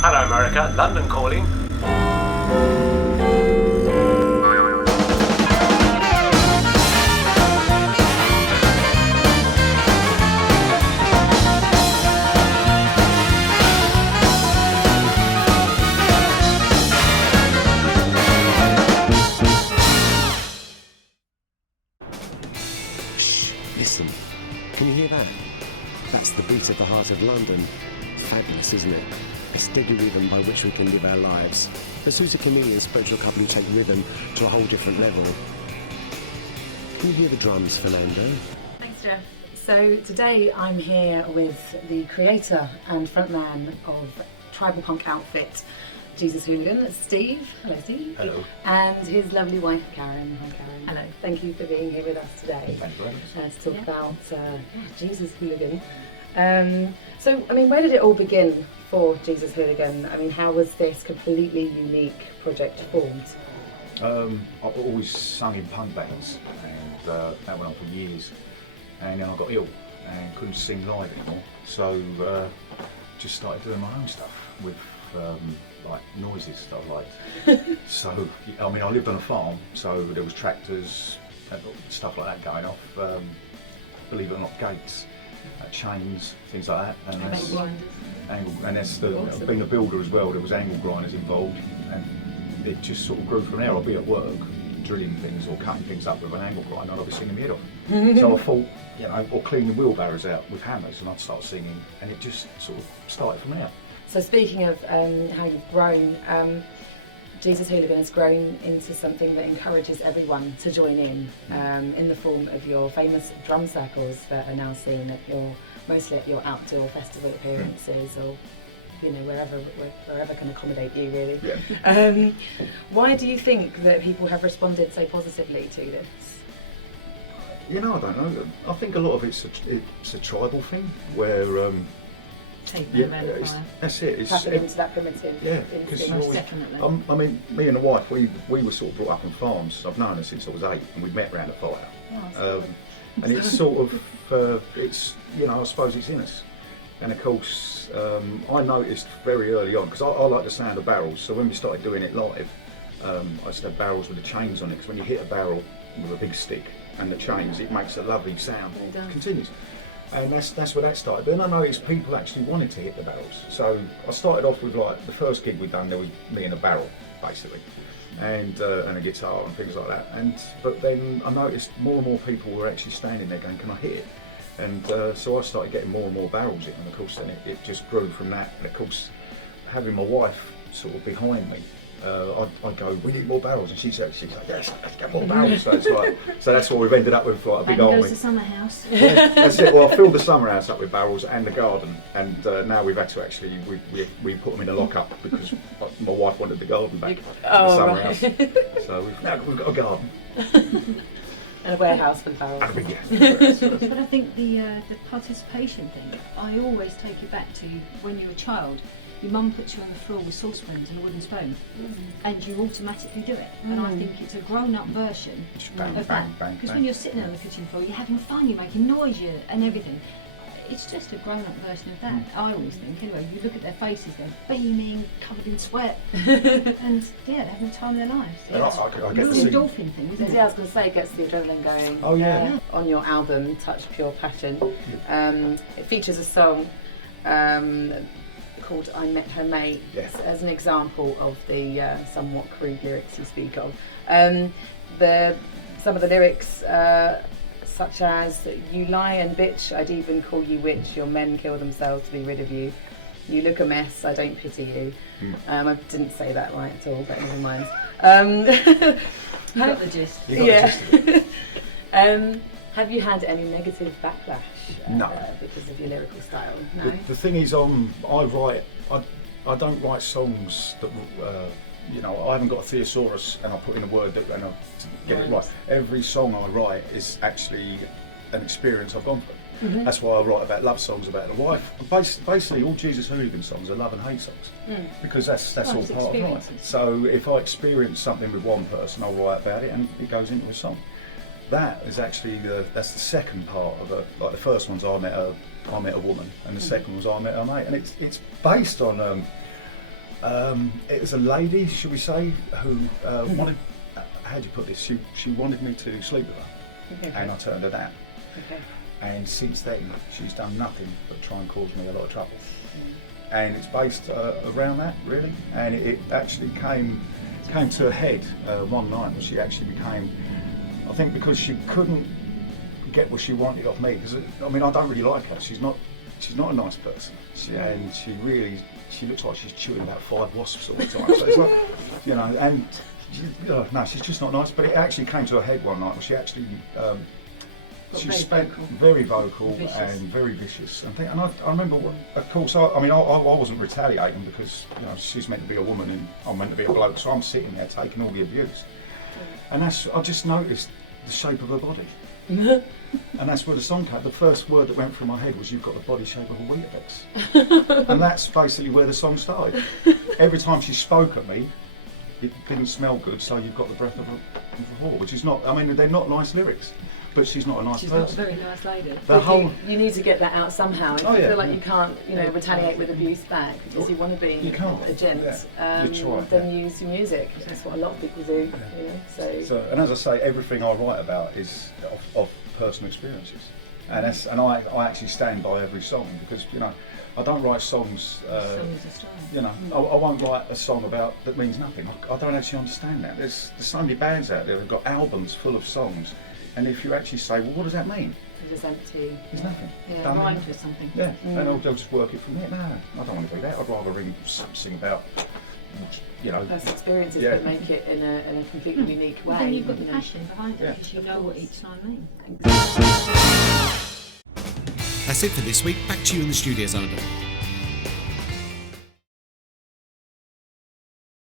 Hello, America. London calling. Shh, listen. Can you hear that? That's the beat of the heart of London. Fabulous, isn't it? A steady rhythm by which we can live our lives. The Sousa Chameleon spiritual couple who take rhythm to a whole different level. Can you hear the drums, Fernando? Thanks, Jeff. So today I'm here with the creator and frontman of tribal punk outfit, Jesus Hooligan, Steve. Hello, Steve. Hello. And his lovely wife, Karen. Hi, Karen. Hello. Thank you for being here with us today. Thank you very much. To talk about Jesus Hooligan. So, I mean, where did it all begin for Jesus Hooligan? I mean, how was this completely unique project formed? I've always sung in punk bands, and that went on for years. And then I got ill and couldn't sing live anymore, so just started doing my own stuff with like noises stuff like. So I mean, I lived on a farm, so there was tractors, stuff like that going off. Believe it or not, gates, chains, things like that. And that's Awesome. being a builder as well. There was angle grinders involved, and it just sort of grew from there. I'll be at work drilling things or cutting things up with an angle grinder, and I'll be singing my head off. So I thought, you know, or cleaning wheelbarrows out with hammers, and I'd start singing, and it just sort of started from there. So speaking of how you've grown, Jesus Hooligan has grown into something that encourages everyone to join in the form of your famous drum circles that are now seen at mostly at your outdoor festival appearances or wherever can accommodate you really. Yeah. Why do you think that people have responded so positively to this? You know, I don't know. I think a lot of it's a tribal thing where. That's it. It's Tapping into that primitive instinct. Most definitely. I mean, me and the wife, we were sort of brought up on farms. I've known her since I was 8, and we met round a fire. And it's sort of, it's, you know, I suppose it's in us. And of course, I noticed very early on, because I like the sound of barrels, so when we started doing it live, I just had barrels with the chains on it, because when you hit a barrel with a big stick and the chains, it makes a lovely sound. It continues. And that's where that started. Then I noticed people actually wanted to hit the barrels. So I started off with, like, the first gig we'd done, there was me and a barrel, basically, and a guitar and things like that. But then I noticed more and more people were actually standing there going, "Can I hit it?" And so I started getting more and more barrels in, and of course then it just grew from that. And of course, having my wife sort of behind me, I'd go, "We need more barrels," and she's like, "Yes, let's get more barrels." So it's like, so that's what we've ended up with, like a big army. Goes the summer house. Yeah, that's it. Well, I filled the summer house up with barrels and the garden, and now we've had to actually we put them in a lock-up because my wife wanted the garden back. The summer house. So we've got a garden. And a warehouse for the barrels. But I think the participation thing, I always take it back to when you were a child. Your mum puts you on the floor with saucepans and a wooden spoon, and you automatically do it. And I think it's a grown-up version Bang, of bang, that. bang, Because bang. when you're sitting on the kitchen floor, you're having fun, you're making noise, and everything. It's just a grown-up version of that. I always think. Anyway, you look at their faces; they're beaming, covered in sweat, and yeah, they're having the time of their lives. And I a get to little see. endorphin thing, isn't Yeah, I it? was going to say, it gets the adrenaline going. Oh, yeah. On your album, Touch Pure Passion, it features a song called "I Met Her Mate" as an example of the somewhat crude lyrics you speak of. Some of the lyrics, such as "You lion bitch, I'd even call you witch. Your men kill themselves to be rid of you. You look a mess, I don't pity you." I didn't say that right at all, but never mind. You got the gist. You got the gist of it. Have you had any negative backlash No. because of your lyrical style? No. The thing is, I don't write songs that, you know, I haven't got a thesaurus and I put in a word and I get it right. Every song I write is actually an experience I've gone through. That's why I write about love songs about the wife. Basically, all Jesus Hooligan songs are love and hate songs because that's all it's part of life. experiences. So if I experience something with one person, I'll write about it and it goes into a song. That is actually that's the second part of it. Like the first one's I met a woman, and the second was I met her mate, and it's based on It was a lady, should we say, who wanted. How do you put this? She wanted me to sleep with her, Okay. and I turned her down. Okay. And since then, she's done nothing but try and cause me a lot of trouble. And it's based around that, really. And it actually came to a head one night when she actually became, I think, because she couldn't get what she wanted off me. Because I mean, I don't really like her. She's not a nice person. And she looks like she's chewing about 5 wasps all the time. So it's like, you know, and no, she's just not nice. But it actually came to a head one night where she actually. She spent very vocal and very vicious, and I remember, of course, I wasn't retaliating because she's meant to be a woman and I'm meant to be a bloke, so I'm sitting there taking all the abuse, and I just noticed the shape of her body, and that's where the song came. The first word that went through my head was, "You've got the body shape of a Weetabix," and that's basically where the song started. Every time she spoke at me, it didn't smell good, so you've got the breath of a whore, which is not. I mean, they're not nice lyrics. But she's not a nice person. She's not a very nice lady. You need to get that out somehow. If you feel like you can't, retaliate with abuse back because you want to be a gent, then use your music. That's what a lot of people do. So, and as I say, everything I write about is of personal experiences, and I actually stand by every song because I don't write songs. I won't write a song that means nothing. I don't actually understand that. There's so many bands out there that've got albums full of songs. And if you actually say, well, what does that mean? It's just empty. There's nothing. Yeah, rhymes with something. Yeah, and they'll just work it from there. No, I don't want to do that. I'd rather sing about, personal experiences that make it in a completely unique way. Well, then you've got the passion behind it because you know what each song means. That's it for this week. Back to you in the studios, Arden.